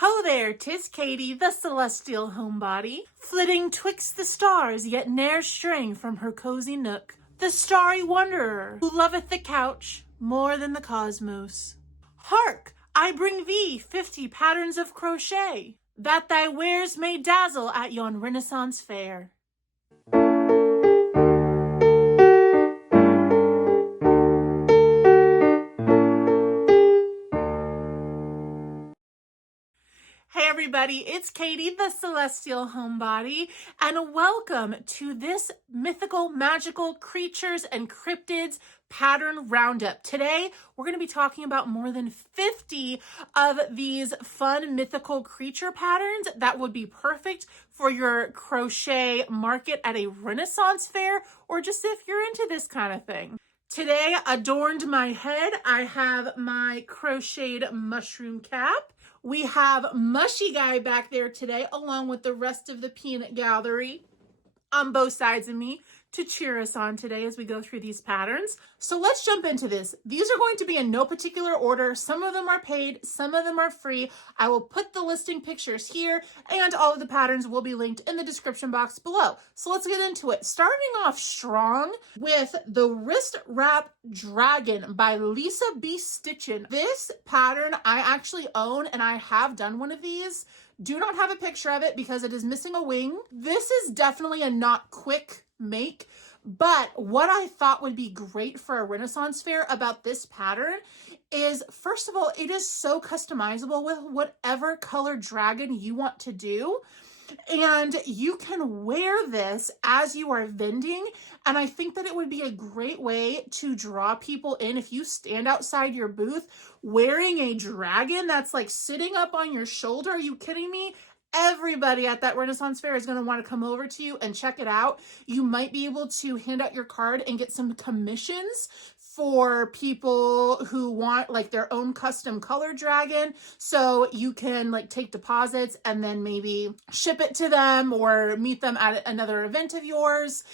Ho there, 'tis Katie, the celestial homebody, flitting twixt the stars, yet ne'er straying from her cozy nook, the starry wanderer, who loveth the couch more than the cosmos. Hark! I bring thee 50 patterns of crochet, that thy wares may dazzle at yon Renaissance fair. Hey everybody, it's Katie, the celestial homebody, and welcome to this mythical, magical creatures and cryptids pattern roundup. Today, we're going to be talking about more than 50 of these fun mythical creature patterns that would be perfect for your crochet market at a Renaissance fair, or just if you're into this kind of thing. Today, adorned my head, I have my crocheted mushroom cap. We have Mushy Guy back there today, along with the rest of the peanut gallery on both sides of me to cheer us on today as we go through these patterns. So let's jump into this. These are going to be in no particular order. Some of them are paid, some of them are free. I will put the listing pictures here, and all of the patterns will be linked in the description box below. So let's get into it. Starting off strong with the Wrist Wrap Dragon by Lisa B. Stitchin. This pattern I actually own, and I have done one of these. Do not have a picture of it because it is missing a wing. This is definitely a not quick make, but what I thought would be great for a Renaissance fair about this pattern is, first of all, it is so customizable with whatever color dragon you want to do. And you can wear this as you are vending. And I think that it would be a great way to draw people in. If you stand outside your booth wearing a dragon that's like sitting up on your shoulder, are you kidding me? Everybody at that Renaissance fair is going to want to come over to you and check it out. You might be able to hand out your card and get some commissions for people who want like their own custom color dragon. So you can like take deposits and then maybe ship it to them or meet them at another event of yours.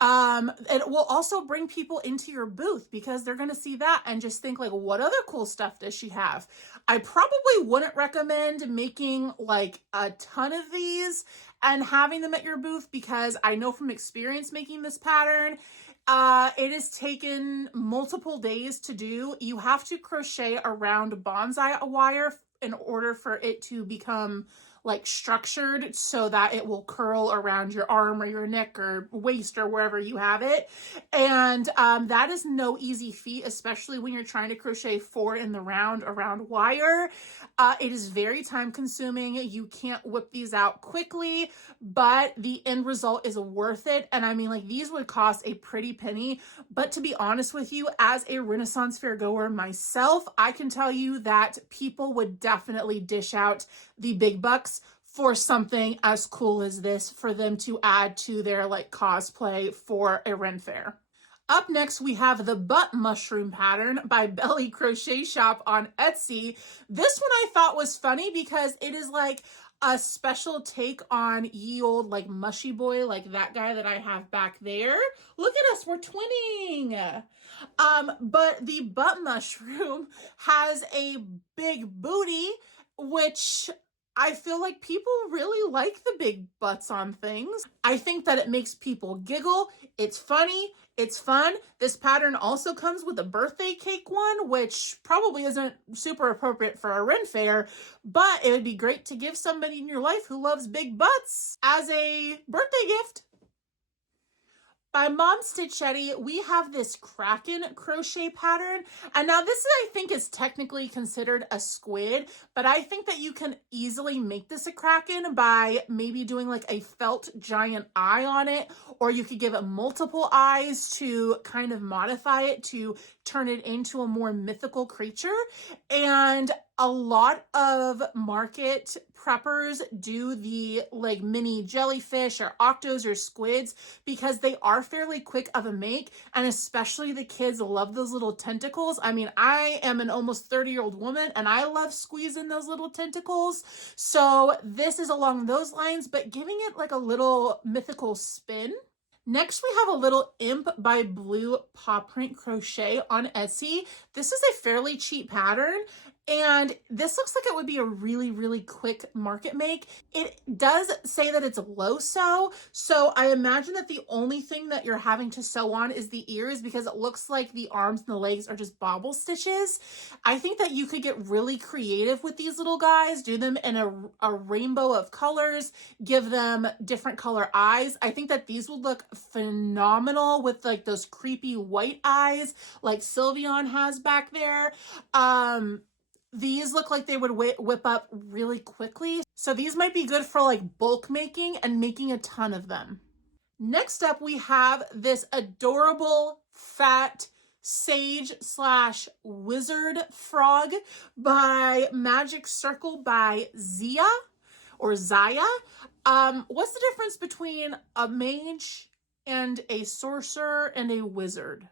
It will also bring people into your booth because they're going to see that and just think like, what other cool stuff does she have? I probably wouldn't recommend making like a ton of these and having them at your booth because I know from experience making this pattern, it has taken multiple days to do. You have to crochet around bonsai wire in order for it to become like structured so that it will curl around your arm or your neck or waist or wherever you have it. And that is no easy feat, especially when you're trying to crochet 4 in the round around wire. It is very time consuming. You can't whip these out quickly, but the end result is worth it. And I mean, like, these would cost a pretty penny, but to be honest with you, as a Renaissance fair goer myself, I can tell you that people would definitely dish out the big bucks for something as cool as this for them to add to their like cosplay for a Ren fair. Up next, we have the Butt Mushroom pattern by Belly Crochet Shop on Etsy. This one I thought was funny because it is like a special take on ye old like mushy boy, like that guy that I have back there. Look at us, we're twinning. But the butt mushroom has a big booty, which I feel like people really like the big butts on things. I think that it makes people giggle. It's funny. It's fun. This pattern also comes with a birthday cake one, which probably isn't super appropriate for a Ren fair, but it would be great to give somebody in your life who loves big butts as a birthday gift. By Mom Stitchetti, we have this Kraken crochet pattern. And now this, I think, is technically considered a squid, but I think that you can easily make this a Kraken by maybe doing like a felt giant eye on it, or you could give it multiple eyes to kind of modify it to turn it into a more mythical creature. And a lot of market preppers do the like mini jellyfish or octos or squids because they are fairly quick of a make, and especially the kids love those little tentacles. I mean, I am an almost 30-year-old woman and I love squeezing those little tentacles. So this is along those lines, but giving it like a little mythical spin. Next, we have a little imp by Blue Paw Print Crochet on Etsy. This is a fairly cheap pattern, And this looks like it would be a really, really quick market make. It does say that it's low sew. So I imagine that the only thing that you're having to sew on is the ears, because it looks like the arms and the legs are just bobble stitches. I think that you could get really creative with these little guys, do them in a rainbow of colors, give them different color eyes. I think that these would look phenomenal with like those creepy white eyes like Sylveon has back there. These look like they would whip up really quickly. So these might be good for like bulk making and making a ton of them. Next up, we have this adorable fat sage slash wizard frog by Magic Circle by Zia or Zaya. What's the difference between a mage and a sorcerer and a wizard?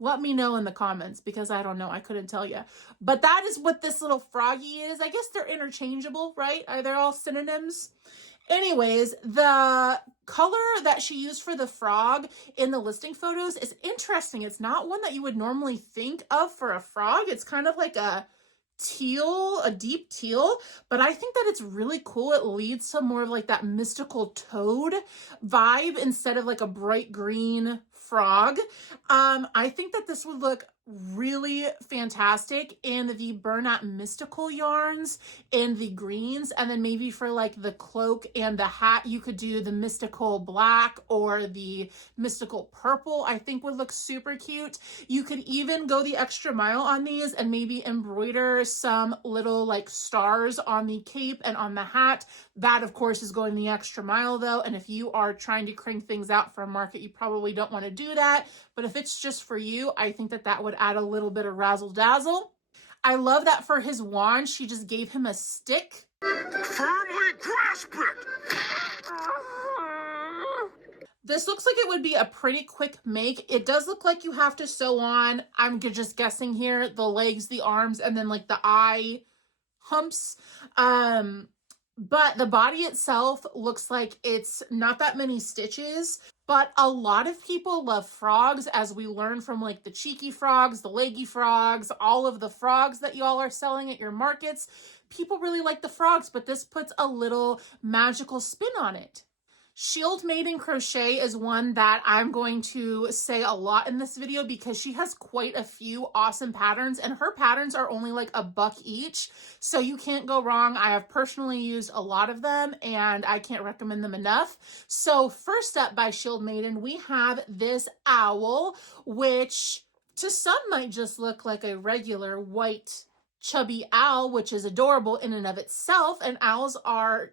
Let me know in the comments, because I don't know. I couldn't tell you. But that is what this little froggy is. I guess they're interchangeable, right? Are they all synonyms? Anyways, the color that she used for the frog in the listing photos is interesting. It's not one that you would normally think of for a frog. It's kind of like a teal, a deep teal, but I think that it's really cool. It leads to more of like that mystical toad vibe instead of like a bright green frog. I think that this would look really fantastic in the Burnout Mystical yarns in the greens, and then maybe for like the cloak and the hat you could do the mystical black or the mystical purple. I think would look super cute. You could even go the extra mile on these and maybe embroider some little like stars on the cape and on the hat. That of course is going the extra mile though, and if you are trying to crank things out for a market, you probably don't want to do that. But if it's just for you, I think that that would add a little bit of razzle dazzle. I love that for his wand, she just gave him a stick. Firmly grasp it! This looks like it would be a pretty quick make. It does look like you have to sew on, I'm just guessing here, the legs, the arms, and then like the eye humps. But the body itself looks like it's not that many stitches, but a lot of people love frogs, as we learn from like the cheeky frogs, the leggy frogs, all of the frogs that y'all are selling at your markets. People really like the frogs, but this puts a little magical spin on it. Shield Maiden Crochet is one that I'm going to say a lot in this video because she has quite a few awesome patterns, and her patterns are only like $1 each. So you can't go wrong. I have personally used a lot of them and I can't recommend them enough. So first up by Shield Maiden, we have this owl, which to some might just look like a regular white chubby owl, which is adorable in and of itself. And owls aren't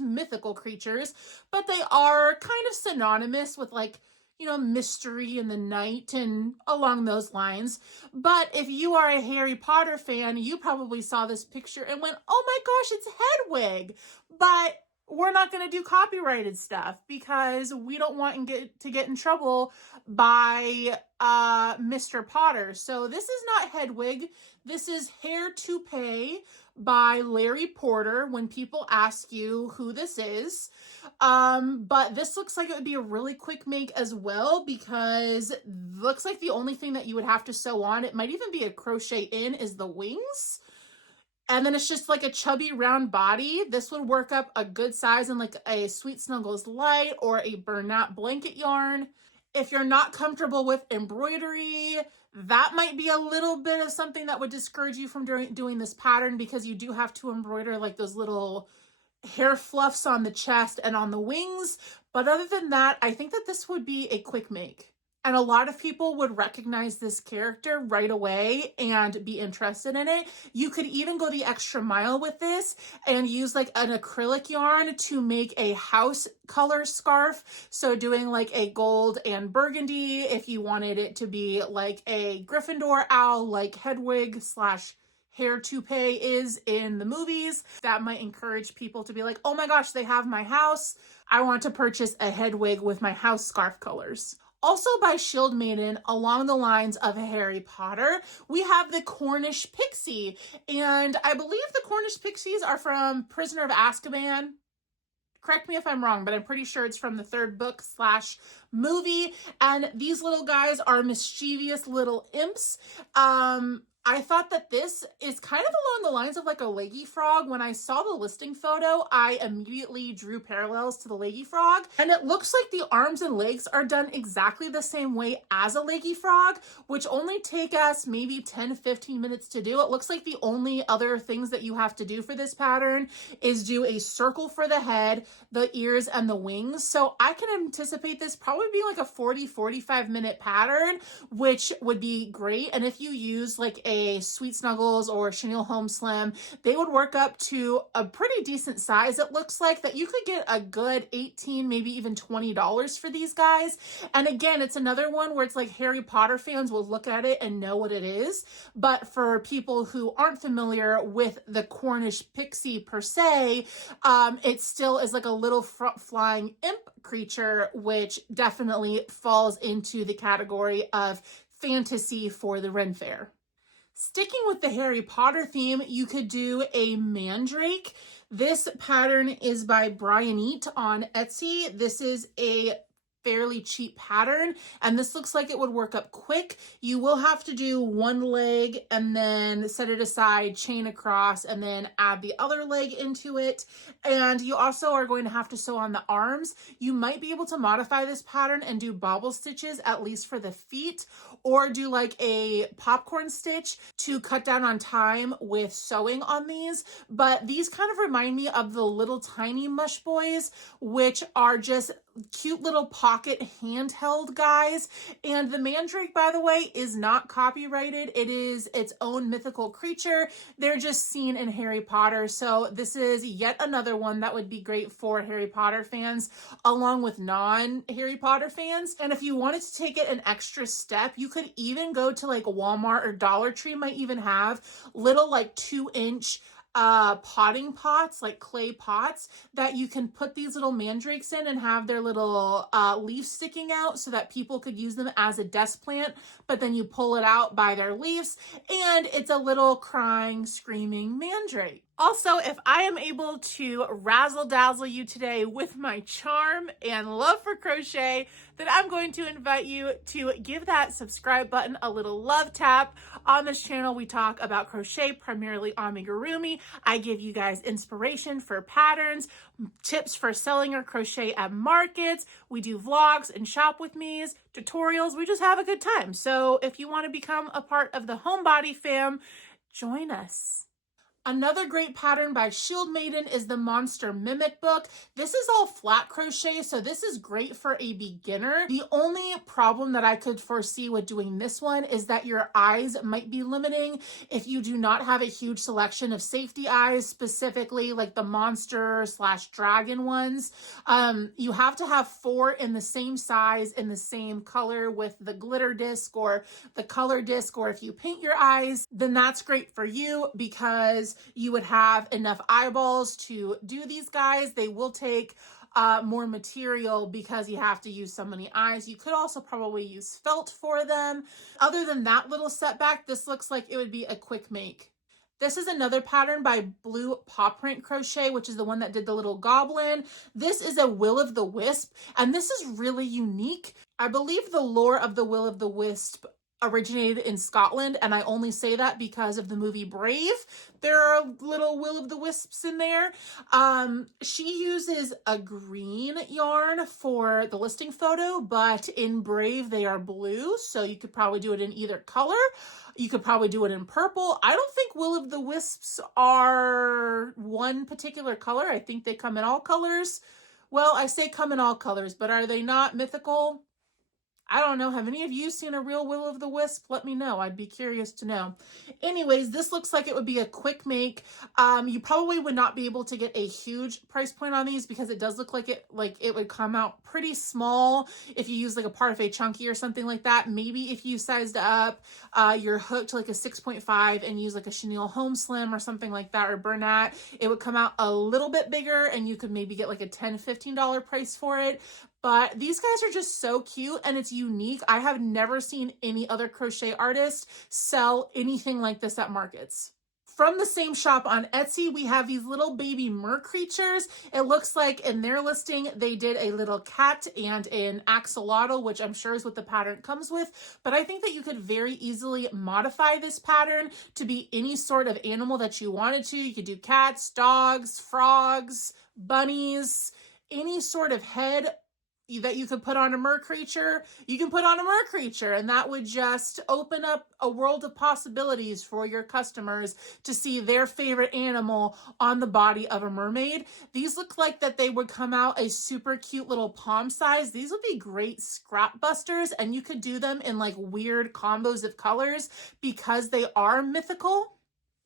mythical creatures, but they are kind of synonymous with like, you know, mystery in the night and along those lines. But if you are a Harry Potter fan, you probably saw this picture and went, oh my gosh, it's Hedwig. But we're not going to do copyrighted stuff because we don't want to get in trouble by Mr. Potter. So this is not Hedwig. This is Hair Toupee by Larry Porter, when people ask you who this is. But this looks like it would be a really quick make as well, because it looks like the only thing that you would have to sew on, it might even be a crochet in, is the wings. And then it's just like a chubby round body. This would work up a good size in like a Sweet Snuggles Light or a Burnout blanket yarn. If you're not comfortable with embroidery, that might be a little bit of something that would discourage you from doing this pattern, because you do have to embroider like those little hair fluffs on the chest and on the wings. But other than that, I think that this would be a quick make. And a lot of people would recognize this character right away and be interested in it. You could even go the extra mile with this and use like an acrylic yarn to make a house color scarf. So doing like a gold and burgundy, if you wanted it to be like a Gryffindor owl, like Hedwig slash Hair Toupee is in the movies. That might encourage people to be like, oh my gosh, they have my house. I want to purchase a Hedwig with my house scarf colors. Also by Shield Maiden, along the lines of Harry Potter, we have the Cornish Pixie. And I believe the Cornish Pixies are from Prisoner of Azkaban. Correct me if I'm wrong, but I'm pretty sure it's from the 3rd book / movie. And these little guys are mischievous little imps. I thought that this is kind of along the lines of like a leggy frog. When I saw the listing photo, I immediately drew parallels to the leggy frog. And it looks like the arms and legs are done exactly the same way as a leggy frog, which only take us maybe 10-15 minutes to do. It looks like the only other things that you have to do for this pattern is do a circle for the head, the ears, and the wings. So I can anticipate this probably being like a 40-45 minute pattern, which would be great. And if you use like a Sweet Snuggles or Chenille Home Slim, they would work up to a pretty decent size. It looks like that you could get a good $18, maybe even $20 for these guys. And again, it's another one where it's like Harry Potter fans will look at it and know what it is. But for people who aren't familiar with the Cornish pixie per se, it still is like a little flying imp creature, which definitely falls into the category of fantasy for the Ren Fair. Sticking with the Harry Potter theme, you could do a mandrake. This pattern is by Brian Eat on Etsy. This is a fairly cheap pattern, and this looks like it would work up quick. You will have to do one leg and then set it aside, chain across, and then add the other leg into it. And you also are going to have to sew on the arms. You might be able to modify this pattern and do bobble stitches, at least for the feet, or do like a popcorn stitch to cut down on time with sewing on these. But these kind of remind me of the little tiny Mush Boys, which are just cute little pocket handheld guys. And the mandrake, by the way, is not copyrighted. It is its own mythical creature. They're just seen in Harry Potter. So this is yet another one that would be great for Harry Potter fans, along with non-Harry Potter fans. And if you wanted to take it an extra step, you could even go to like Walmart or Dollar Tree might even have little like 2-inch potting pots, like clay pots, that you can put these little mandrakes in and have their little leaves sticking out so that people could use them as a desk plant, but then you pull it out by their leaves and it's a little crying, screaming mandrake. Also, if I am able to razzle dazzle you today with my charm and love for crochet, then I'm going to invite you to give that subscribe button a little love tap. On this channel, we talk about crochet, primarily amigurumi. I give you guys inspiration for patterns, tips for selling or crochet at markets. We do vlogs and shop with me's, tutorials. We just have a good time. So if you want to become a part of the Homebody fam, join us. Another great pattern by Shield Maiden is the Monster Mimic book. This is all flat crochet, so this is great for a beginner. The only problem that I could foresee with doing this one is that your eyes might be limiting if you do not have a huge selection of safety eyes, specifically like the monster/dragon ones. You have to have 4 in the same size, in the same color with the glitter disc or the color disc, or if you paint your eyes, then that's great for you because you would have enough eyeballs to do these guys. They will take more material because you have to use so many eyes. You could also probably use felt for them. Other than that little setback, this looks like it would be a quick make. This is another pattern by Blue Paw Print Crochet, which is the one that did the little goblin. This is a Will of the Wisp, and this is really unique. I believe the lore of the Will of the Wisp originated in Scotland, and I only say that because of the movie Brave. There are little Will of the Wisps in there. She uses a green yarn for the listing photo, but in Brave they are blue, so you could probably do it in either color. You could probably do it in purple. I don't think Will of the Wisps are one particular color. I think they come in all colors. Well, I say come in all colors, but are they not mythical? I don't know. Have any of you seen a real Will of the Wisp? Let me know. I'd be curious to know. Anyways, this looks like it would be a quick make. You probably would not be able to get a huge price point on these because it does look like it would come out pretty small if you use like a Parfait Chunky or something like that. Maybe if you sized up your hook to like a 6.5 and use like a Chenille Home Slim or something like that, or Bernat, it would come out a little bit bigger and you could maybe get like a $10, $15 price for it. But these guys are just so cute and it's unique. I have never seen any other crochet artist sell anything like this at markets. From the same shop on Etsy, we have these little baby mer creatures. It looks like in their listing, they did a little cat and an axolotl, which I'm sure is what the pattern comes with. But I think that you could very easily modify this pattern to be any sort of animal that you wanted to. You could do cats, dogs, frogs, bunnies, any sort of head that you could put on a mer creature, you can put on a mer creature, and that would just open up a world of possibilities for your customers to see their favorite animal on the body of a mermaid. These look like that they would come out a super cute little palm size. These would be great scrap busters, and you could do them in like weird combos of colors because they are mythical.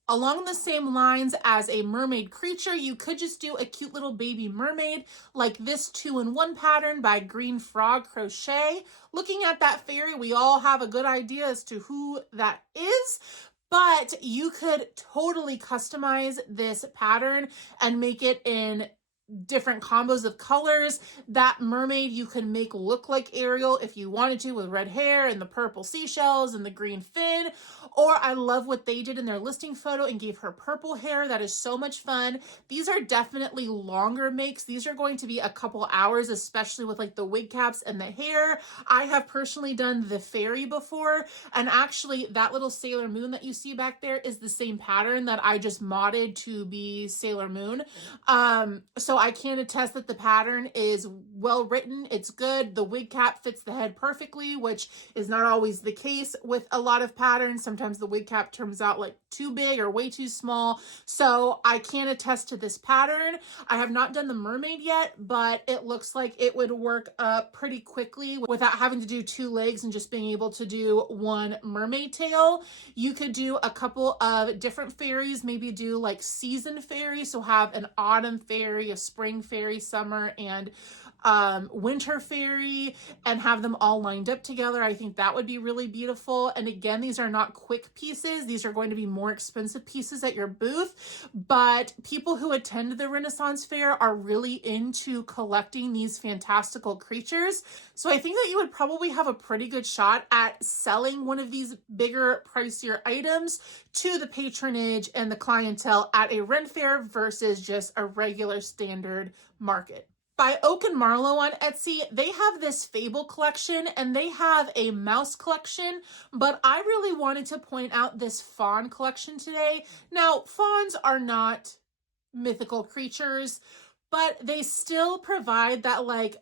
Along the same lines as a mermaid creature, you could just do a cute little baby mermaid like this 2-in-1 pattern by Green Frog Crochet. Looking at that fairy, we all have a good idea as to who that is, but you could totally customize this pattern and make it in different combos of colors. That mermaid you can make look like Ariel if you wanted to, with red hair and the purple seashells and the green fin. Or I love what they did in their listing photo and gave her purple hair. That is so much fun. These are definitely longer makes. These are going to be a couple hours, especially with like the wig caps and the hair. I have personally done the fairy before, and actually that little Sailor Moon that you see back there is the same pattern that I just modded to be Sailor Moon. So I can attest that the pattern is well written. It's good. The wig cap fits the head perfectly, which is not always the case with a lot of patterns. Sometimes the wig cap turns out like too big or way too small. So I can attest to this pattern. I have not done the mermaid yet, but it looks like it would work pretty quickly without having to do 2 legs and just being able to do 1 mermaid tail. You could do a couple of different fairies, maybe do like season fairies. So have an autumn fairy, a spring fairy, summer, and winter fairy, and have them all lined up together. I think that would be really beautiful. And again, these are not quick pieces. These are going to be more expensive pieces at your booth, but people who attend the Renaissance Fair are really into collecting these fantastical creatures. So I think that you would probably have a pretty good shot at selling one of these bigger, pricier items to the patronage and the clientele at a Ren Fair versus just a regular standard market. By Oak and Marlowe on Etsy, they have this Fable collection and they have a mouse collection, but I really wanted to point out this fawn collection today. Now, fawns are not mythical creatures, but they still provide that like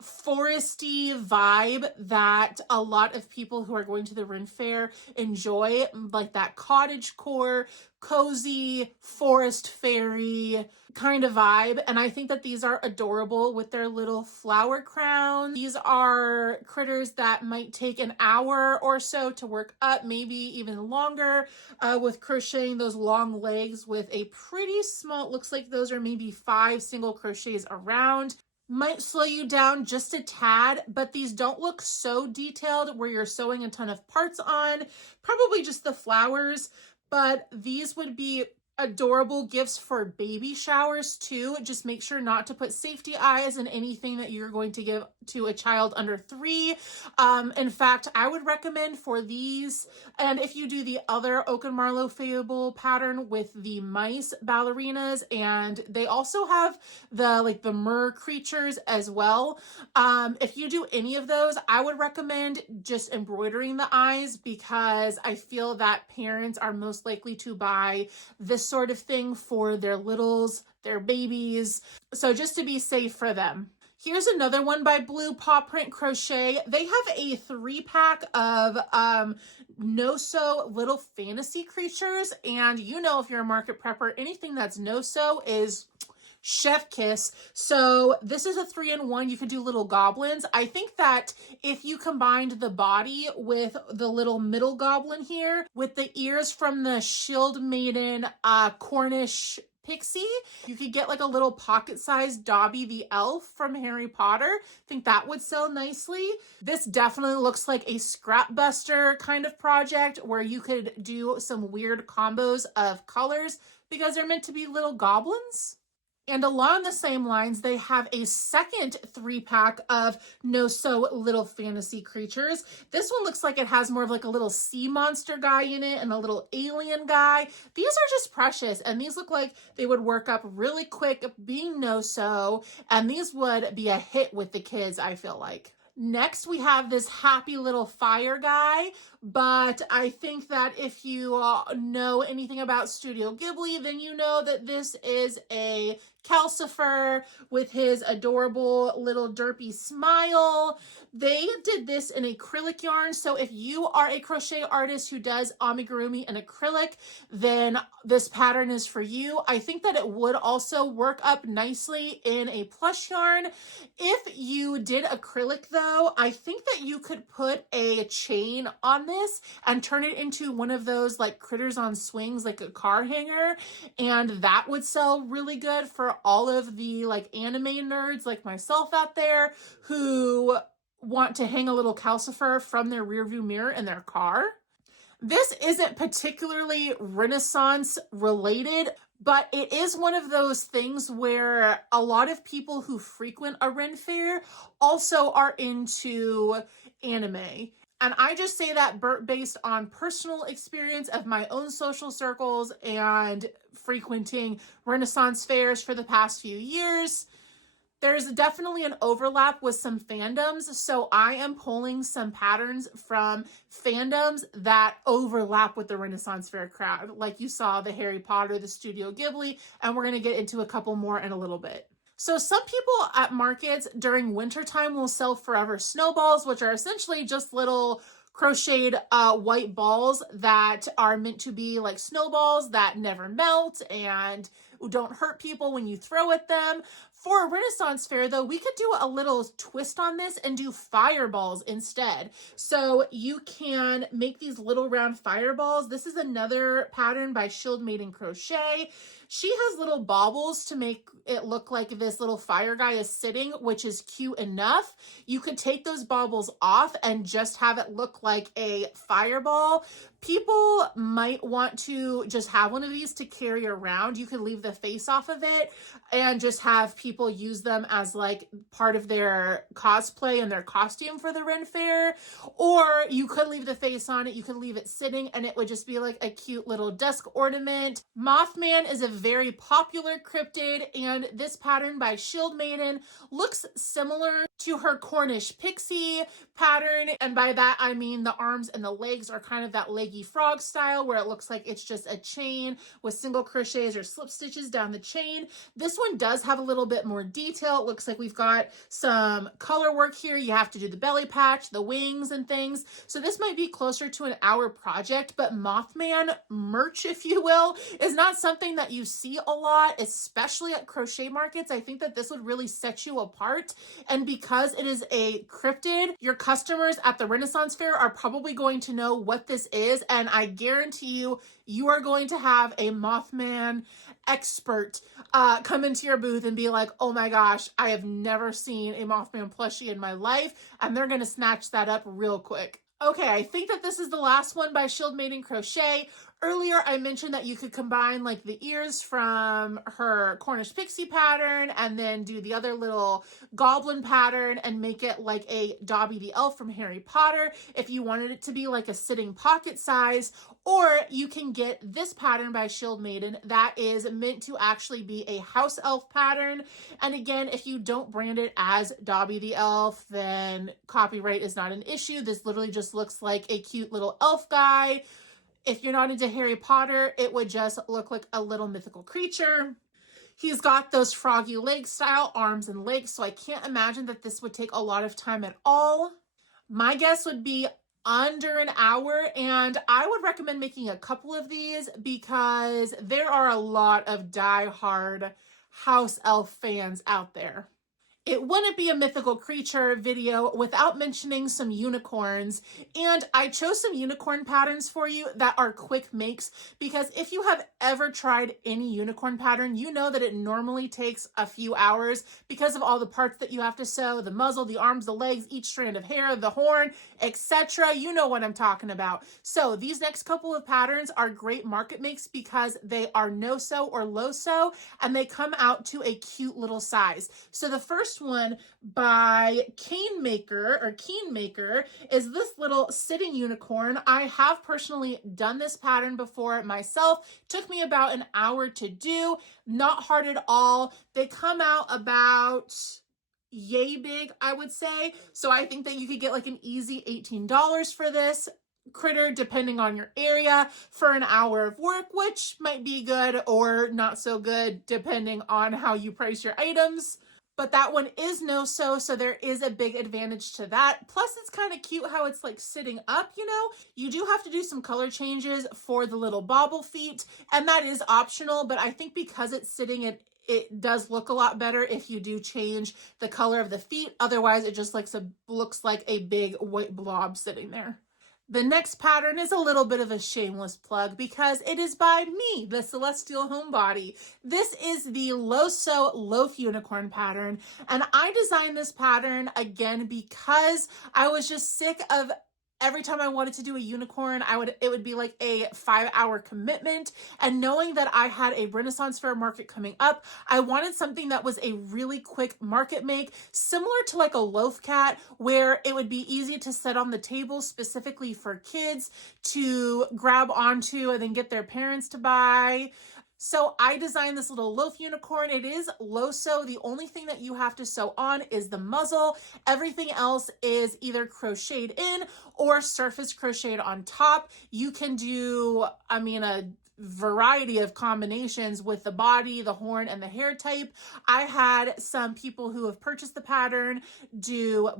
foresty vibe that a lot of people who are going to the Ren Fair enjoy, like that cottagecore, cozy, forest fairy kind of vibe. And I think that these are adorable with their little flower crown. These are critters that might take an hour or so to work up, maybe even longer, with crocheting those long legs with a pretty small, looks like those are maybe 5 single crochets around. Might slow you down just a tad, but these don't look so detailed where you're sewing a ton of parts on, probably just the flowers, but these would be adorable gifts for baby showers too. Just make sure not to put safety eyes in anything that you're going to give to a child under 3. In fact, I would recommend for these, and if you do the other Oak and Marlowe Fable pattern with the mice ballerinas, and they also have the mer creatures as well. If you do any of those, I would recommend just embroidering the eyes, because I feel that parents are most likely to buy this sort of thing for their littles, their babies. So just to be safe for them. Here's another one by Blue Paw Print Crochet. They have a 3-pack of no-sew little fantasy creatures. And you know, if you're a market prepper, anything that's no-sew is chef kiss. So this is a 3-in-1. You could do little goblins. I think that if you combined the body with the little middle goblin here, with the ears from the Shield Maiden Cornish pixie, you could get like a little pocket-sized Dobby the elf from Harry Potter. I think that would sell nicely. This definitely looks like a scrap buster kind of project where you could do some weird combos of colors because they're meant to be little goblins. And along the same lines, they have a second 3-pack of No So Little Fantasy Creatures. This one looks like it has more of like a little sea monster guy in it and a little alien guy. These are just precious, and these look like they would work up really quick being No So, and these would be a hit with the kids, I feel like. Next, we have this happy little fire guy, but I think that if you know anything about Studio Ghibli, then you know that this is a Calcifer with his adorable little derpy smile. They did this in acrylic yarn, so if you are a crochet artist who does amigurumi in acrylic, then this pattern is for you. I think that it would also work up nicely in a plush yarn. If you did acrylic though, I think that you could put a chain on this and turn it into one of those like critters on swings, like a car hanger, and that would sell really good for all of the like anime nerds like myself out there who want to hang a little calcifer from their rearview mirror in their car. This isn't particularly Renaissance related, but it is one of those things where a lot of people who frequent a Ren Fair also are into anime. And I just say that based on personal experience of my own social circles and frequenting Renaissance fairs for the past few years. There's definitely an overlap with some fandoms, so I am pulling some patterns from fandoms that overlap with the Renaissance Fair crowd. Like you saw the Harry Potter, the Studio Ghibli, and we're going to get into a couple more in a little bit. So some people at markets during wintertime will sell forever snowballs, which are essentially just little crocheted white balls that are meant to be like snowballs that never melt and don't hurt people when you throw at them. For a Renaissance fair though, we could do a little twist on this and do fireballs instead. So you can make these little round fireballs. This is another pattern by Shield Maiden Crochet. She has little baubles to make it look like this little fire guy is sitting, which is cute enough. You could take those baubles off and just have it look like a fireball. People might want to just have one of these to carry around. You could leave the face off of it and just have people use them as like part of their cosplay and their costume for the Ren Fair. Or you could leave the face on it. You could leave it sitting and it would just be like a cute little desk ornament. Mothman is a very popular cryptid, and this pattern by Shield Maiden looks similar to her Cornish pixie pattern, and by that I mean the arms and the legs are kind of that leggy frog style where it looks like it's just a chain with single crochets or slip stitches down the chain. This one does have a little bit more detail. It looks like we've got some color work here. You have to do the belly patch, the wings and things. So this might be closer to an hour project, but Mothman merch, if you will, is not something that you see a lot, especially at crochet markets. I think that this would really set you apart. And because it is a cryptid, your customers at the Renaissance Fair are probably going to know what this is. And I guarantee you, you are going to have a Mothman expert come into your booth and be like, oh my gosh, I have never seen a Mothman plushie in my life. And they're going to snatch that up real quick. Okay, I think that this is the last one by Shield Maiden Crochet. Earlier, I mentioned that you could combine like the ears from her Cornish pixie pattern and then do the other little goblin pattern and make it like a Dobby the elf from Harry Potter if you wanted it to be like a sitting pocket size. Or you can get this pattern by Shield Maiden that is meant to actually be a house elf pattern. And again, if you don't brand it as Dobby the elf, then copyright is not an issue. This literally just looks like a cute little elf guy. If you're not into Harry Potter, it would just look like a little mythical creature. He's got those froggy leg style arms and legs, so I can't imagine that this would take a lot of time at all. My guess would be under an hour, and I would recommend making a couple of these because there are a lot of die-hard house elf fans out there. It wouldn't be a mythical creature video without mentioning some unicorns, and I chose some unicorn patterns for you that are quick makes because if you have ever tried any unicorn pattern, you know that it normally takes a few hours because of all the parts that you have to sew, the muzzle, the arms, the legs, each strand of hair, the horn, etc. You know what I'm talking about. So these next couple of patterns are great market makes because they are no sew or low sew and they come out to a cute little size. So the first one by Keenmaker is this little sitting unicorn. I have personally done this pattern before myself. Took me about an hour to do. Not hard at all. They come out about yay big, I would say. So I think that you could get like an easy $18 for this critter depending on your area for an hour of work, which might be good or not so good depending on how you price your items. But that one is no sew, so there is a big advantage to that. Plus, it's kind of cute how it's like sitting up, you know? You do have to do some color changes for the little bobble feet, and that is optional, but I think because it's sitting, it does look a lot better if you do change the color of the feet. Otherwise, it just looks like a big white blob sitting there. The next pattern is a little bit of a shameless plug because it is by me, the Celestial Homebody. This is the Low Sew Loaf Unicorn pattern, and I designed this pattern again because I was just sick of every time I wanted to do a unicorn, it would be like a 5-hour commitment. And knowing that I had a Renaissance Fair market coming up, I wanted something that was a really quick market make, similar to like a loaf cat, where it would be easy to set on the table specifically for kids to grab onto and then get their parents to buy. So I designed this little loaf unicorn. It is low sew. The only thing that you have to sew on is the muzzle. Everything else is either crocheted in or surface crocheted on top. You can do, a variety of combinations with the body, the horn, and the hair type. I had some people who have purchased the pattern do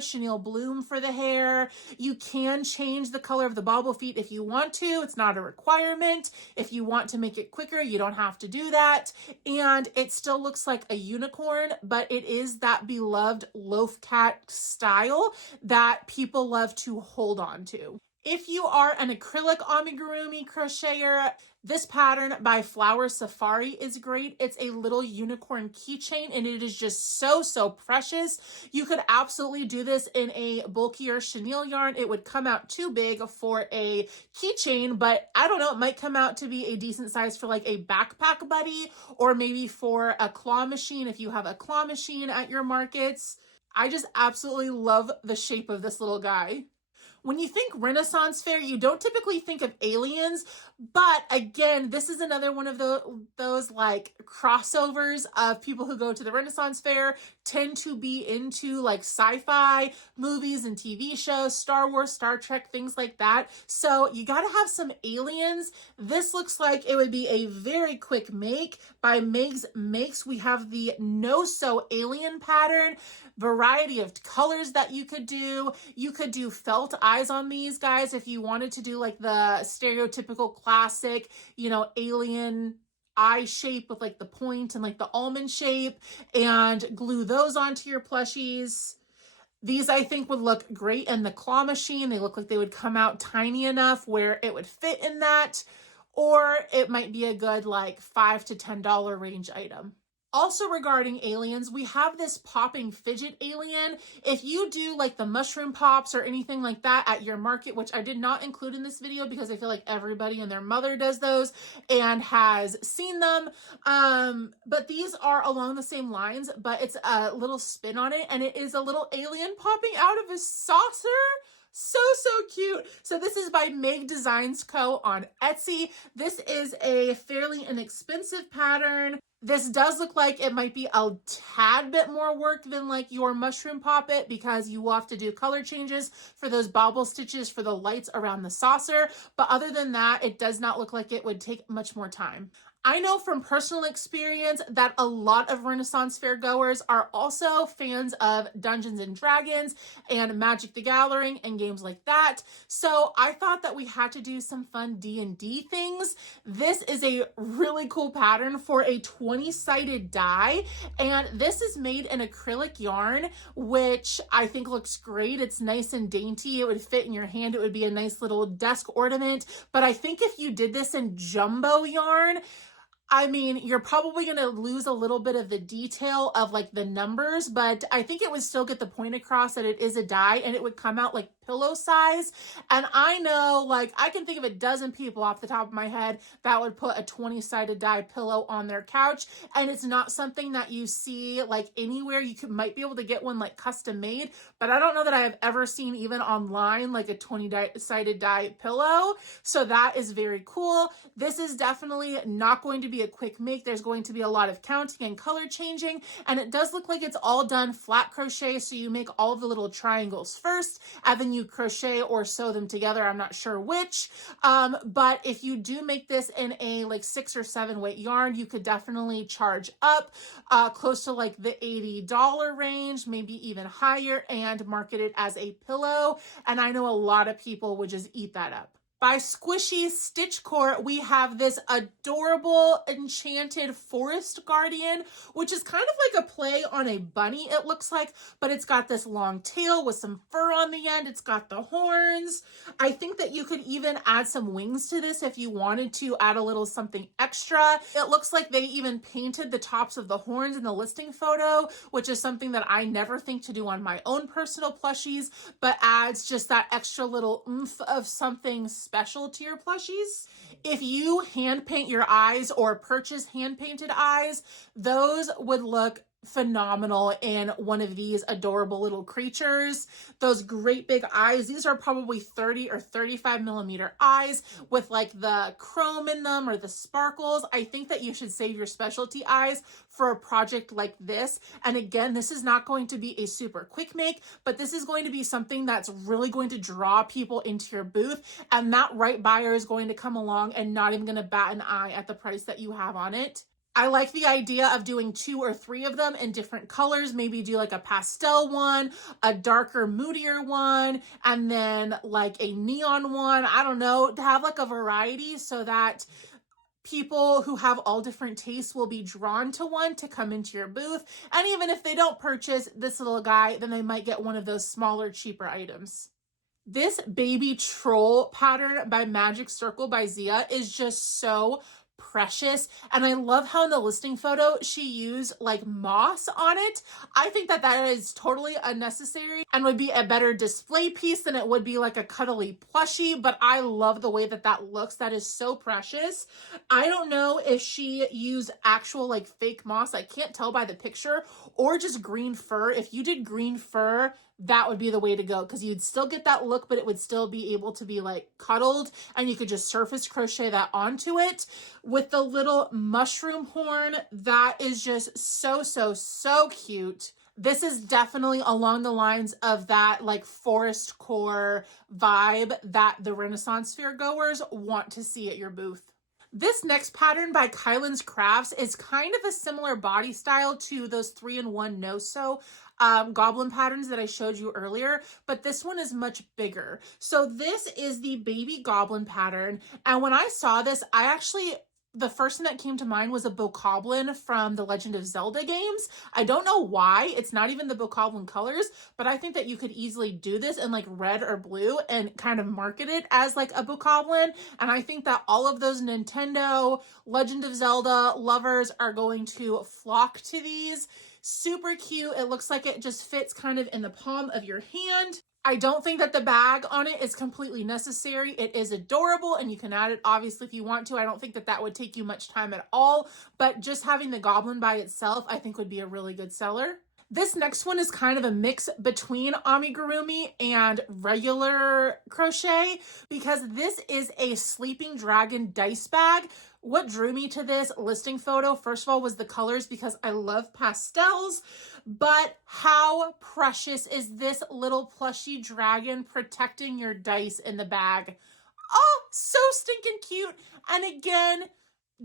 chenille bloom for the hair. You can change the color of the bobble feet if you want to. It's not a requirement. If you want to make it quicker, you don't have to do that. And it still looks like a unicorn, but it is that beloved loaf cat style that people love to hold on to. If you are an acrylic amigurumi crocheter, this pattern by Flower Safari is great. It's a little unicorn keychain and it is just so precious. You could absolutely do this in a bulkier chenille yarn. It would come out too big for a keychain, but I don't know, it might come out to be a decent size for like a backpack buddy or maybe for a claw machine if you have a claw machine at your markets. I just absolutely love the shape of this little guy. When you think Renaissance Fair, you don't typically think of aliens, but again, this is another one of those like crossovers of people who go to the Renaissance Fair tend to be into like sci-fi movies and TV shows, Star Wars, Star Trek, things like that. So you got to have some aliens. This looks like it would be a very quick make by Meg's Makes. We have the no sew alien pattern, variety of colors that you could do. You could do felt eyes on these guys if you wanted to do like the stereotypical classic, alien eye shape with like the point and like the almond shape and glue those onto your plushies. These I think would look great in the claw machine. They look like they would come out tiny enough where it would fit in that, or it might be a good like $5 to $10 range item. Also regarding aliens, we have this popping fidget alien. If you do like the mushroom pops or anything like that at your market, which I did not include in this video because I feel like everybody and their mother does those and has seen them. But these are along the same lines, but it's a little spin on it and it is a little alien popping out of a saucer. So cute. So this is by Meg Designs Co. on Etsy. This is a fairly inexpensive pattern. This does look like it might be a tad bit more work than like your mushroom poppet because you will have to do color changes for those bobble stitches for the lights around the saucer. But other than that, it does not look like it would take much more time. I know from personal experience that a lot of Renaissance Fair goers are also fans of Dungeons and Dragons and Magic the Gathering and games like that. So I thought that we had to do some fun D&D things. This is a really cool pattern for a 20-sided die, and this is made in acrylic yarn, which I think looks great. It's nice and dainty. It would fit in your hand. It would be a nice little desk ornament. But I think if you did this in jumbo yarn, I mean, you're probably going to lose a little bit of the detail of like the numbers, but I think it would still get the point across that it is a die, and it would come out like pillow size. And I know, like, I can think of a dozen people off the top of my head that would put a 20-sided die pillow on their couch, and it's not something that you see like anywhere. You might be able to get one like custom made, but I don't know that I have ever seen even online like a 20-sided die pillow. So that is very cool. This is definitely not going to be a quick make. There's going to be a lot of counting and color changing, and it does look like it's all done flat crochet. So you make all of the little triangles first, and then you crochet or sew them together. I'm not sure which, but if you do make this in a like 6 or 7 weight yarn, you could definitely charge up close to like the $80 range, maybe even higher, and market it as a pillow. And I know a lot of people would just eat that up. By Squishy Stitchcore, we have this adorable enchanted forest guardian, which is kind of like a play on a bunny, it looks like, but it's got this long tail with some fur on the end. It's got the horns. I think that you could even add some wings to this if you wanted to add a little something extra. It looks like they even painted the tops of the horns in the listing photo, which is something that I never think to do on my own personal plushies, but adds just that extra little oomph of something special to your plushies. If you hand paint your eyes or purchase hand painted eyes, those would look phenomenal in one of these adorable little creatures. Those great big eyes, these are probably 30 or 35 millimeter eyes with like the chrome in them or the sparkles. I think that you should save your specialty eyes for a project like this. And again, this is not going to be a super quick make, but this is going to be something that's really going to draw people into your booth, and that right buyer is going to come along and not even going to bat an eye at the price that you have on it. I like the idea of doing 2 or 3 of them in different colors. Maybe do like a pastel one, a darker, moodier one, and then like a neon one. I don't know, to have like a variety so that people who have all different tastes will be drawn to one to come into your booth. And even if they don't purchase this little guy, then they might get one of those smaller, cheaper items. This baby troll pattern by Magic Circle by Zia is just so precious, and I love how in the listing photo she used like moss on it. I think that that is totally unnecessary and would be a better display piece than it would be like a cuddly plushie, but I love the way that that looks. That is so precious. I don't know if she used actual like fake moss, I can't tell by the picture, or just green fur. If you did green fur, that would be the way to go, because you'd still get that look, but it would still be able to be like cuddled, and you could just surface crochet that onto it. With the little mushroom horn, that is just so, so, so cute. This is definitely along the lines of that like forest core vibe that the Renaissance Fair goers want to see at your booth. This next pattern by Kylan's Crafts is kind of a similar body style to those 3-in-1 no-sew goblin patterns that I showed you earlier, but this one is much bigger. So this is the baby goblin pattern, and when I saw this, the first thing that came to mind was a bokoblin from the Legend of Zelda games. I don't know why. It's not even the bokoblin colors, but I think that you could easily do this in like red or blue and kind of market it as like a bokoblin. And I think that all of those Nintendo Legend of Zelda lovers are going to flock to these. Super cute. It looks like it just fits kind of in the palm of your hand. I don't think that the bag on it is completely necessary. It is adorable, and you can add it obviously if you want to. I don't think that that would take you much time at all, but just having the goblin by itself I think would be a really good seller. This next one is kind of a mix between amigurumi and regular crochet, because this is a sleeping dragon dice bag. What drew me to this listing photo, first of all, was the colors, because I love pastels, but how precious is this little plushy dragon protecting your dice in the bag? Oh, so stinking cute. And again,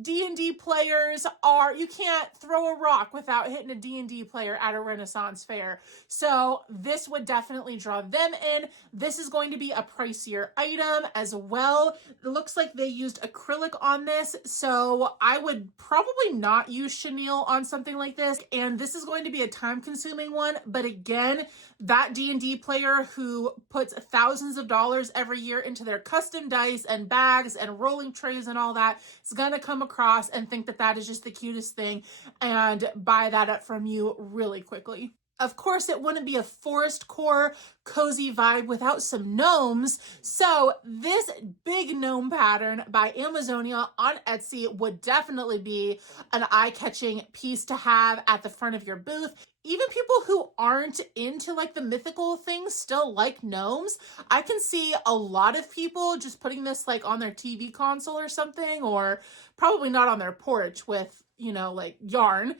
D&D players are, you can't throw a rock without hitting a D&D player at a Renaissance fair. So this would definitely draw them in. This is going to be a pricier item as well. It looks like they used acrylic on this, so I would probably not use chenille on something like this. And this is going to be a time-consuming one, but again, that D&D player who puts thousands of dollars every year into their custom dice and bags and rolling trays and all that is going to come across and think that that is just the cutest thing and buy that up from you really quickly. Of course, it wouldn't be a forest core cozy vibe without some gnomes. So this big gnome pattern by Amazonia on Etsy would definitely be an eye-catching piece to have at the front of your booth. Even people who aren't into like the mythical things still like gnomes. I can see a lot of people just putting this like on their TV console or something, or probably not on their porch with, you know, like yarn.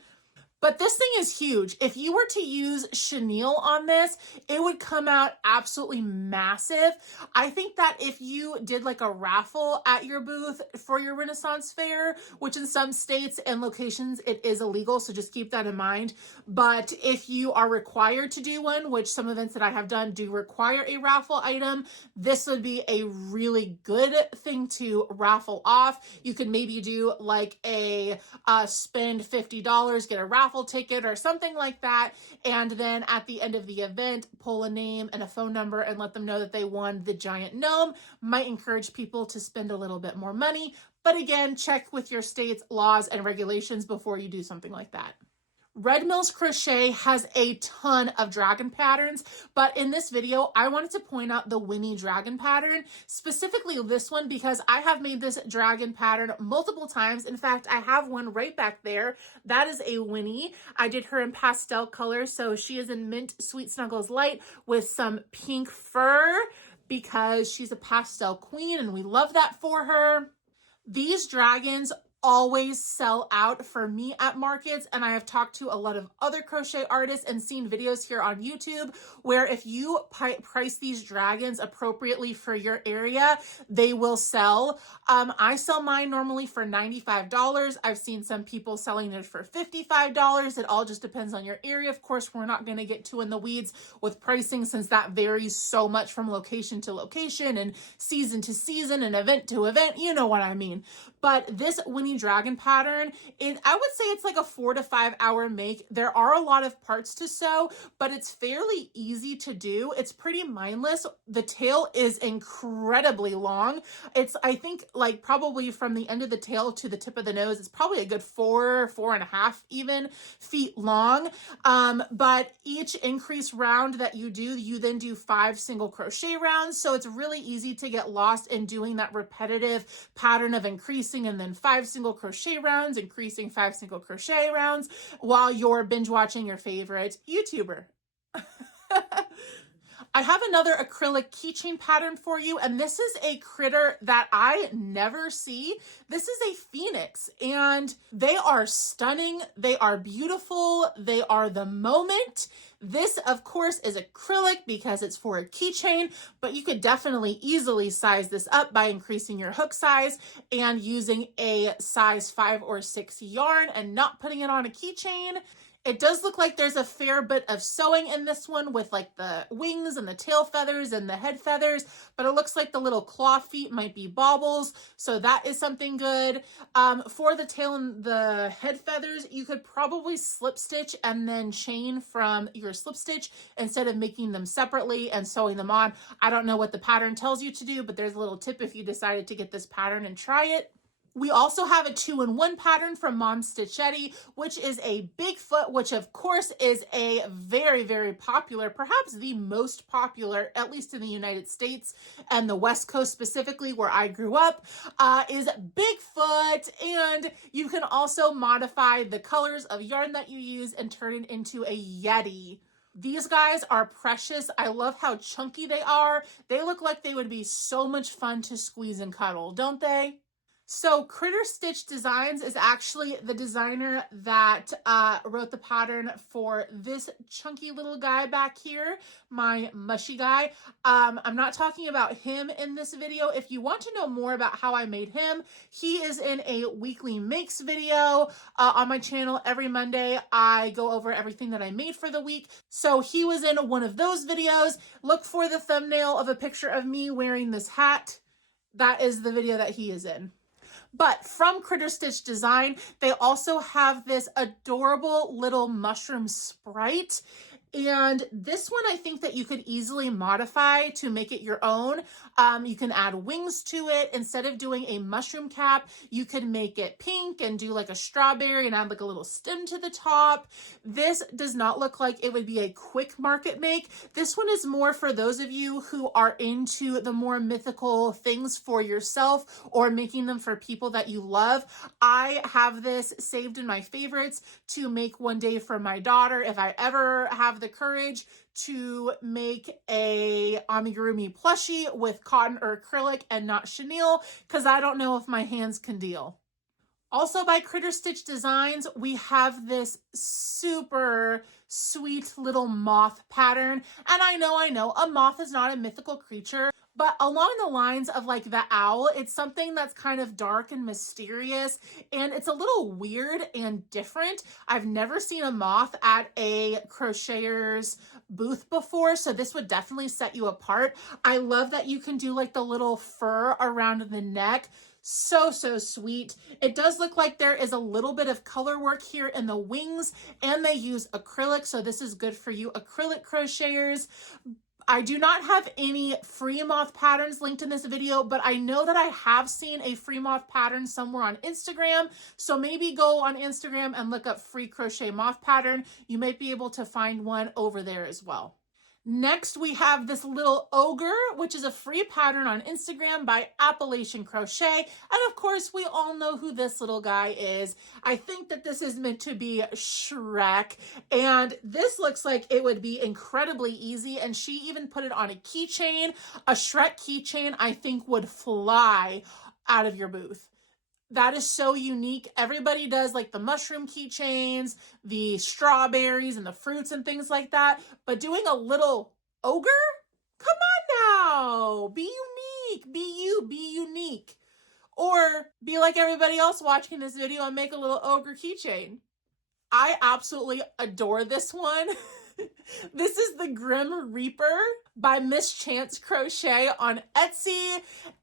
But this thing is huge. If you were to use chenille on this, it would come out absolutely massive. I think that if you did like a raffle at your booth for your Renaissance fair, which in some states and locations it is illegal, so just keep that in mind. But if you are required to do one, which some events that I have done do require a raffle item, this would be a really good thing to raffle off. You could maybe do like a spend $50, get a raffle ticket or something like that, and then at the end of the event pull a name and a phone number and let them know that they won the giant gnome. Might encourage people to spend a little bit more money, but again, check with your state's laws and regulations before you do something like that. Red Mills Crochet has a ton of dragon patterns, but in this video, I wanted to point out the Winnie dragon pattern, specifically this one, because I have made this dragon pattern multiple times. In fact, I have one right back there. That is a Winnie. I did her in pastel colors, so she is in Mint Sweet Snuggles Light with some pink fur because she's a pastel queen and we love that for her. These dragons always sell out for me at markets, and I have talked to a lot of other crochet artists and seen videos here on YouTube where if you price these dragons appropriately for your area, they will sell. I sell mine normally for $95. I've seen some people selling it for $55. It all just depends on your area. Of course, we're not going to get too in the weeds with pricing since that varies so much from location to location and season to season and event to event. You know what I mean. But this Winnie dragon pattern, I would say it's like a 4 to 5 hour make. There are a lot of parts to sew, but it's fairly easy to do. It's pretty mindless. The tail is incredibly long. It's, I think, like probably from the end of the tail to the tip of the nose, it's probably a good 4.5 even feet long. But each increase round that you do, you then do 5 single crochet rounds. So it's really easy to get lost in doing that repetitive pattern of increasing and then 5 single crochet rounds, increasing 5 single crochet rounds while you're binge watching your favorite YouTuber. I have another acrylic keychain pattern for you, and this is a critter that I never see. This is a phoenix, and they are stunning. They are beautiful. They are the moment. This, of course, is acrylic because it's for a keychain, but you could definitely easily size this up by increasing your hook size and using a size 5 or 6 yarn and not putting it on a keychain. It does look like there's a fair bit of sewing in this one with like the wings and the tail feathers and the head feathers, but it looks like the little claw feet might be baubles. So that is something good. For the tail and the head feathers, you could probably slip stitch and then chain from your slip stitch instead of making them separately and sewing them on. I don't know what the pattern tells you to do, but there's a little tip if you decided to get this pattern and try it. We also have a 2-in-1 pattern from Mom Stitchetti, which is a Bigfoot, which of course is a very, very popular, perhaps the most popular, at least in the United States and the West Coast specifically where I grew up, is Bigfoot. And you can also modify the colors of yarn that you use and turn it into a Yeti. These guys are precious. I love how chunky they are. They look like they would be so much fun to squeeze and cuddle, don't they? So Critter Stitch Designs is actually the designer that wrote the pattern for this chunky little guy back here, my mushy guy. I'm not talking about him in this video. If you want to know more about how I made him, he is in a weekly makes video on my channel. Every Monday, I go over everything that I made for the week. So he was in one of those videos. Look for the thumbnail of a picture of me wearing this hat. That is the video that he is in. But from Critter Stitch Design, they also have this adorable little mushroom sprite. And this one, I think that you could easily modify to make it your own. You can add wings to it. Instead of doing a mushroom cap, you could make it pink and do like a strawberry and add like a little stem to the top. This does not look like it would be a quick market make. This one is more for those of you who are into the more mythical things for yourself or making them for people that you love. I have this saved in my favorites to make one day for my daughter if I ever have the courage to make a amigurumi plushie with cotton or acrylic and not chenille, because I don't know if my hands can deal. Also by Critter Stitch Designs, we have this super sweet little moth pattern. And I know, a moth is not a mythical creature, but along the lines of like the owl, it's something that's kind of dark and mysterious, and it's a little weird and different. I've never seen a moth at a crocheter's booth before, so this would definitely set you apart. I love that you can do like the little fur around the neck. So sweet. It does look like there is a little bit of color work here in the wings, and they use acrylic, so this is good for you acrylic crocheters. I do not have any free moth patterns linked in this video, but I know that I have seen a free moth pattern somewhere on Instagram. So maybe go on Instagram and look up free crochet moth pattern. You might be able to find one over there as well. Next, we have this little ogre, which is a free pattern on Instagram by Appalachian Crochet. And of course, we all know who this little guy is. I think that this is meant to be Shrek. And this looks like it would be incredibly easy. And she even put it on a keychain. A Shrek keychain, I think, would fly out of your booth. That is so unique. Everybody does like the mushroom keychains, the strawberries and the fruits and things like that. But doing a little ogre? Come on now. Be unique. Be you. Be unique. Or be like everybody else watching this video and make a little ogre keychain. I absolutely adore this one. This is the Grim Reaper by Miss Chance Crochet on Etsy.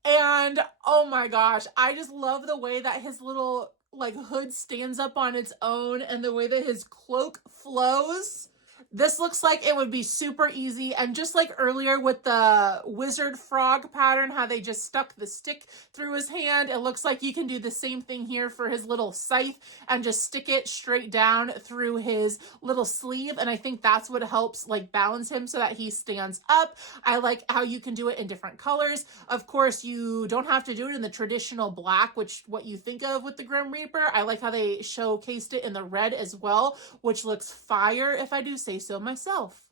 And oh my gosh, I just love the way that his little like hood stands up on its own and the way that his cloak flows. This looks like it would be super easy. And just like earlier with the wizard frog pattern, how they just stuck the stick through his hand, it looks like you can do the same thing here for his little scythe and just stick it straight down through his little sleeve. And I think that's what helps like balance him so that he stands up. I like how you can do it in different colors. Of course, you don't have to do it in the traditional black, which what you think of with the Grim Reaper. I like how they showcased it in the red as well, which looks fire if I do say so myself.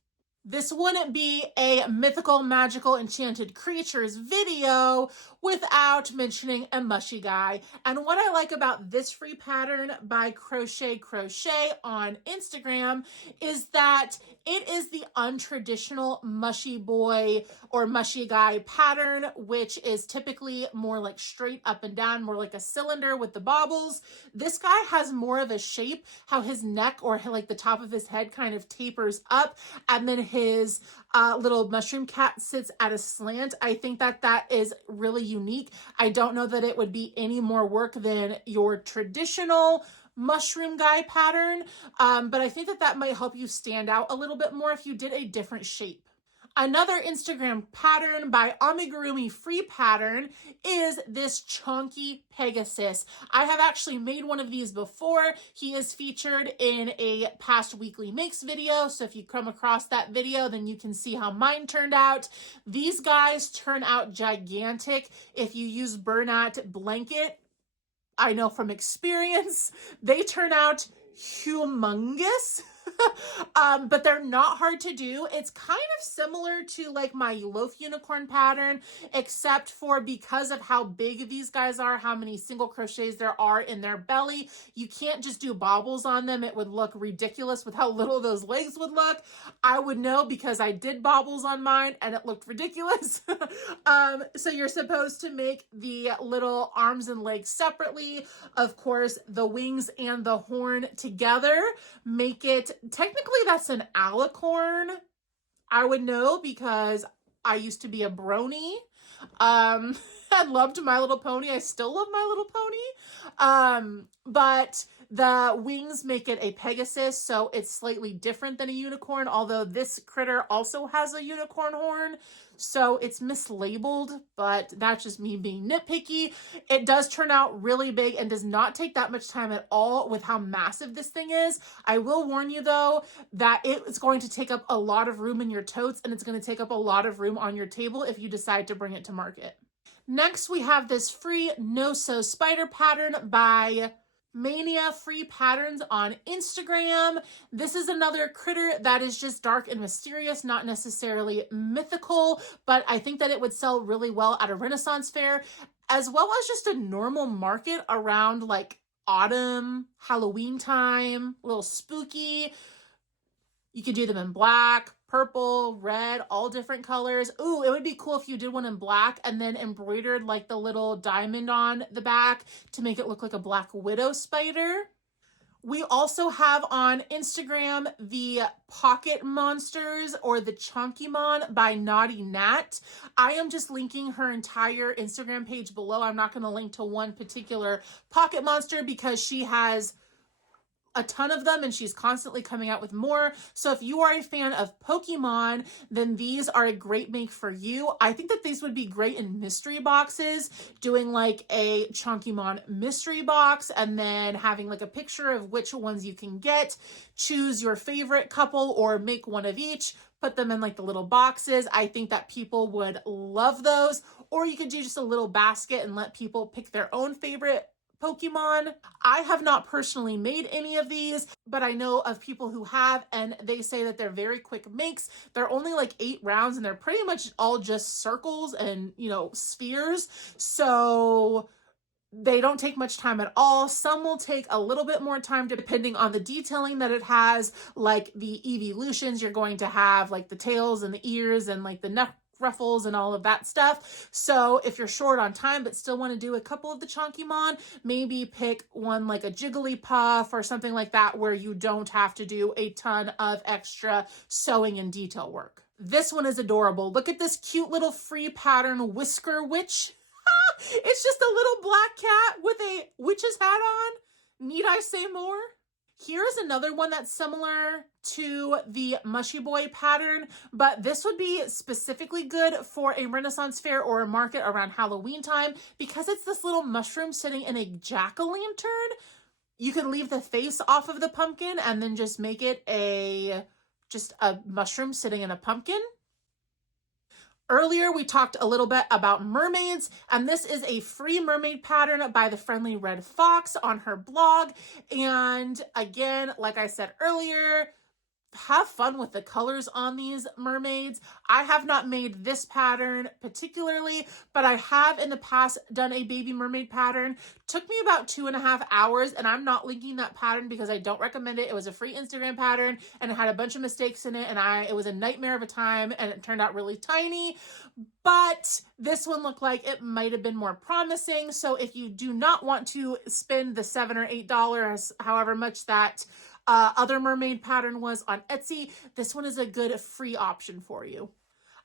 This wouldn't be a mythical, magical, enchanted creatures video without mentioning a mushy guy. And what I like about this free pattern by Crochet on Instagram is that it is the untraditional mushy boy or mushy guy pattern, which is typically more like straight up and down, more like a cylinder with the bobbles. This guy has more of a shape, how his neck or like the top of his head kind of tapers up, and then his little mushroom cat sits at a slant. I think that that is really unique. I don't know that it would be any more work than your traditional mushroom guy pattern, but I think that that might help you stand out a little bit more if you did a different shape. Another Instagram pattern by Amigurumi Free Pattern is this Chonky Pegasus. I have actually made one of these before. He is featured in a past weekly makes video, so if you come across that video, then you can see how mine turned out. These guys turn out gigantic if you use burlap blanket. I know from experience, they turn out humongous. But they're not hard to do. It's kind of similar to like my loaf unicorn pattern, except for because of how big these guys are, how many single crochets there are in their belly, you can't just do bobbles on them. It would look ridiculous with how little those legs would look. I would know because I did bobbles on mine and it looked ridiculous. So you're supposed to make the little arms and legs separately. Of course, the wings and the horn together make it, technically that's an alicorn. I would know because I used to be a brony. I loved My Little Pony. I still love My Little Pony. But the wings make it a Pegasus, so it's slightly different than a unicorn, although this critter also has a unicorn horn. So it's mislabeled, but that's just me being nitpicky. It does turn out really big and does not take that much time at all with how massive this thing is. I will warn you though, that it's going to take up a lot of room in your totes and it's going to take up a lot of room on your table if you decide to bring it to market. Next, we have this free no-sew spider pattern by Mania Free Patterns on Instagram. This is another critter that is just dark and mysterious, not necessarily mythical, but I think that it would sell really well at a Renaissance fair, as well as just a normal market around like autumn, Halloween time, a little spooky. You could do them in black, purple, red, all different colors. Ooh, it would be cool if you did one in black and then embroidered like the little diamond on the back to make it look like a black widow spider. We also have on Instagram the Pocket Monsters or the Chonkymon by Naughty Nat. I am just linking her entire Instagram page below. I'm not going to link to one particular pocket monster because she has a ton of them and she's constantly coming out with more. So if you are a fan of Pokemon, then these are a great make for you. I think that these would be great in mystery boxes, doing like a Chonkymon mystery box and then having like a picture of which ones you can get. Choose your favorite couple or make one of each, put them in like the little boxes. I think that people would love those. Or you could do just a little basket and let people pick their own favorite Pokemon. I have not personally made any of these, but I know of people who have, and they say that they're very quick makes. They're only like 8 rounds and they're pretty much all just circles and, you know, spheres. So they don't take much time at all. Some will take a little bit more time depending on the detailing that it has, like the evolutions. You're going to have like the tails and the ears and like the neck ruffles and all of that stuff. So if you're short on time but still want to do a couple of the Chonkymon, maybe pick one like a Jigglypuff or something like that where you don't have to do a ton of extra sewing and detail work. This one is adorable. Look at this cute little free pattern Whisker Witch. It's just a little black cat with a witch's hat on. Need I say more? Here's another one that's similar to the Mushy Boy pattern, but this would be specifically good for a Renaissance fair or a market around Halloween time because it's this little mushroom sitting in a jack-o'-lantern. You can leave the face off of the pumpkin and then just make it just a mushroom sitting in a pumpkin. Earlier, we talked a little bit about mermaids, and this is a free mermaid pattern by the Friendly Red Fox on her blog. And again, like I said earlier, have fun with the colors on these mermaids. I have not made this pattern particularly, but I have in the past done a baby mermaid pattern. Took me about 2.5 hours, and I'm not linking that pattern because I don't recommend it. It was a free Instagram pattern and it had a bunch of mistakes in it, and it was a nightmare of a time, and it turned out really tiny. But this one looked like it might have been more promising. So if you do not want to spend the $7 or $8, however much that other mermaid pattern was on Etsy, this one is a good free option for you.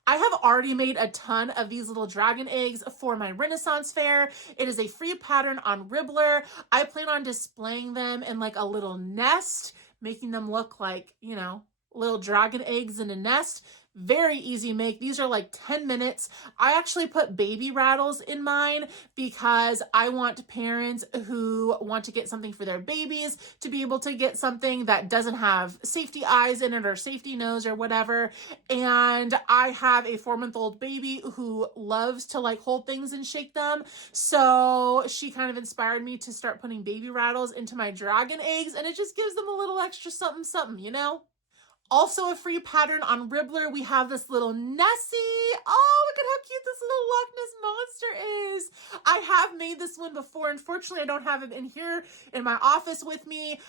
I have already made a ton of these little dragon eggs for my Renaissance fair. It is a free pattern on Ribbler. I plan on displaying them in like a little nest, making them look like, you know, little dragon eggs in a nest. Very easy make. These are like 10 minutes. I actually put baby rattles in mine because I want parents who want to get something for their babies to be able to get something that doesn't have safety eyes in it or safety nose or whatever. And I have a 4-month-old baby who loves to like hold things and shake them. So she kind of inspired me to start putting baby rattles into my dragon eggs, and it just gives them a little extra something, something, you know? Also a free pattern on Ribbler, we have this little Nessie. Oh, look at how cute this little Loch Ness monster is. I have made this one before. Unfortunately, I don't have it in here in my office with me.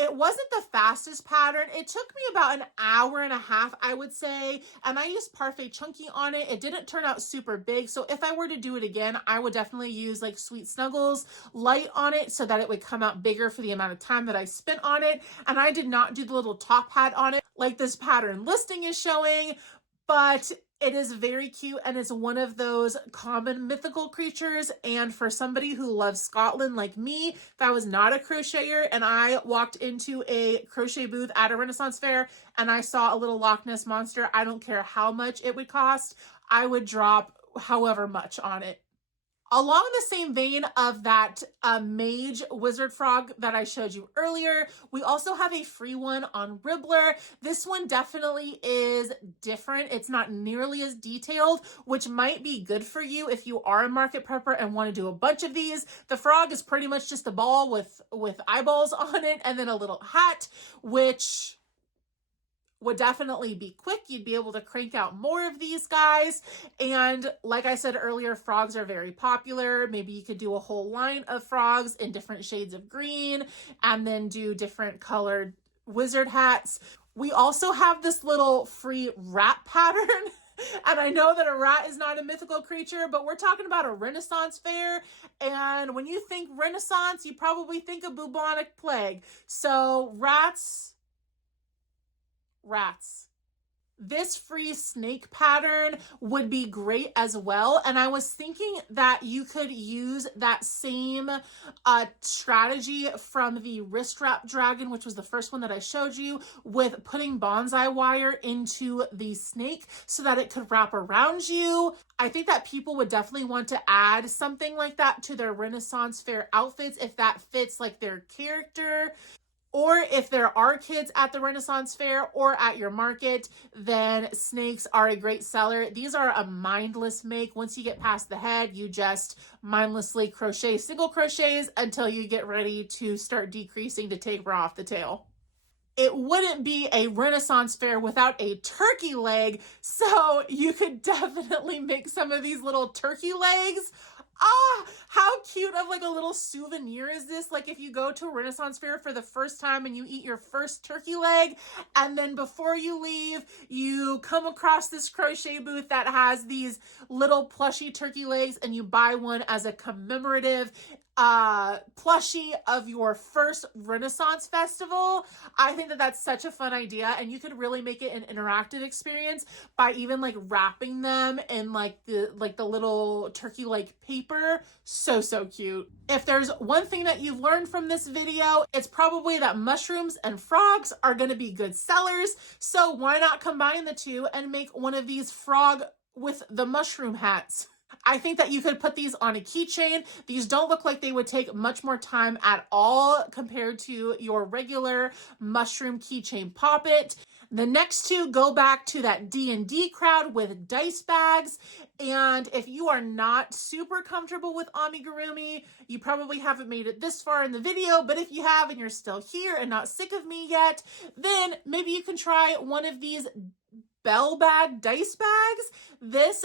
It wasn't the fastest pattern. It took me about an hour and a half, I would say, and I used Parfait Chunky on it. It didn't turn out super big, so if I were to do it again, I would definitely use like Sweet Snuggles light on it so that it would come out bigger for the amount of time that I spent on it. And I did not do the little top hat on it like this pattern listing is showing, but it is very cute, and it's one of those common mythical creatures. And for somebody who loves Scotland like me, if I was not a crocheter and I walked into a crochet booth at a Renaissance fair and I saw a little Loch Ness monster, I don't care how much it would cost, I would drop however much on it. Along the same vein of that mage wizard frog that I showed you earlier, we also have a free one on Ribbler. This one definitely is different. It's not nearly as detailed, which might be good for you if you are a market prepper and want to do a bunch of these. The frog is pretty much just a ball with eyeballs on it and then a little hat, which would definitely be quick. You'd be able to crank out more of these guys. And like I said earlier, frogs are very popular. Maybe you could do a whole line of frogs in different shades of green and then do different colored wizard hats. We also have this little free rat pattern. And I know that a rat is not a mythical creature, but we're talking about a Renaissance fair. And when you think Renaissance, you probably think of bubonic plague. So rats. This free snake pattern would be great as well. And I was thinking that you could use that same strategy from the wrist wrap dragon, which was the first one that I showed you, with putting bonsai wire into the snake so that it could wrap around you. I think that people would definitely want to add something like that to their Renaissance fair outfits if that fits like their character. Or if there are kids at the Renaissance fair or at your market, then snakes are a great seller. These are a mindless make. Once you get past the head, you just mindlessly crochet single crochets until you get ready to start decreasing to taper off the tail. It wouldn't be a Renaissance fair without a turkey leg, so you could definitely make some of these little turkey legs. Ah, how cute of like a little souvenir is this? Like if you go to a Renaissance fair for the first time and you eat your first turkey leg, and then before you leave, you come across this crochet booth that has these little plushy turkey legs and you buy one as a commemorative plushie of your first Renaissance festival. I think that that's such a fun idea, and you could really make it an interactive experience by even like wrapping them in like the little turkey like paper. So cute. If there's one thing that you've learned from this video, it's probably that mushrooms and frogs are going to be good sellers. So why not combine the two and make one of these frog with the mushroom hats? I think that you could put these on a keychain. These don't look like they would take much more time at all compared to your regular mushroom keychain poppet. The next two go back to that D&D crowd with dice bags. And if you are not super comfortable with amigurumi, you probably haven't made it this far in the video, but if you have and you're still here and not sick of me yet, then maybe you can try one of these bell bag dice bags. This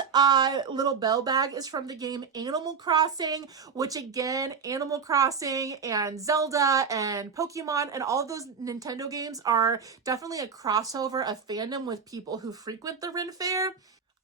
little bell bag is from the game Animal Crossing, which again, Animal Crossing and Zelda and Pokemon and all of those Nintendo games are definitely a crossover of fandom with people who frequent the Ren Fair.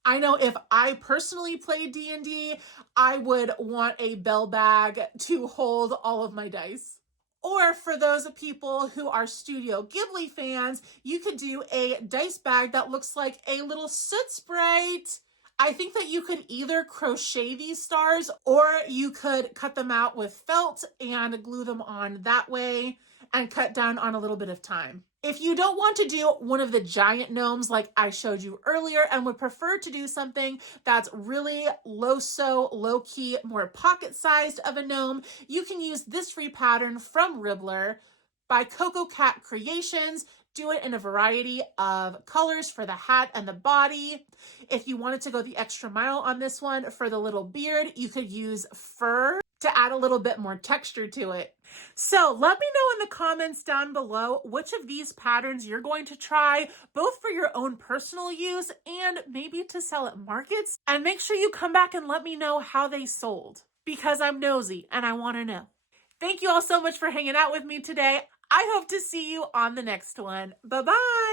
I know if I personally played D&D, I would want a bell bag to hold all of my dice. Or for those people who are Studio Ghibli fans, you could do a dice bag that looks like a little soot sprite. I think that you could either crochet these stars or you could cut them out with felt and glue them on that way and cut down on a little bit of time. If you don't want to do one of the giant gnomes like I showed you earlier and would prefer to do something that's really low-sew, low-key, more pocket-sized of a gnome, you can use this free pattern from Ribbler by Coco Cat Creations. Do it in a variety of colors for the hat and the body. If you wanted to go the extra mile on this one for the little beard, you could use fur to add a little bit more texture to it. So let me know in the comments down below which of these patterns you're going to try, both for your own personal use and maybe to sell at markets. And make sure you come back and let me know how they sold, because I'm nosy and I want to know. Thank you all so much for hanging out with me today. I hope to see you on the next one. Bye-bye.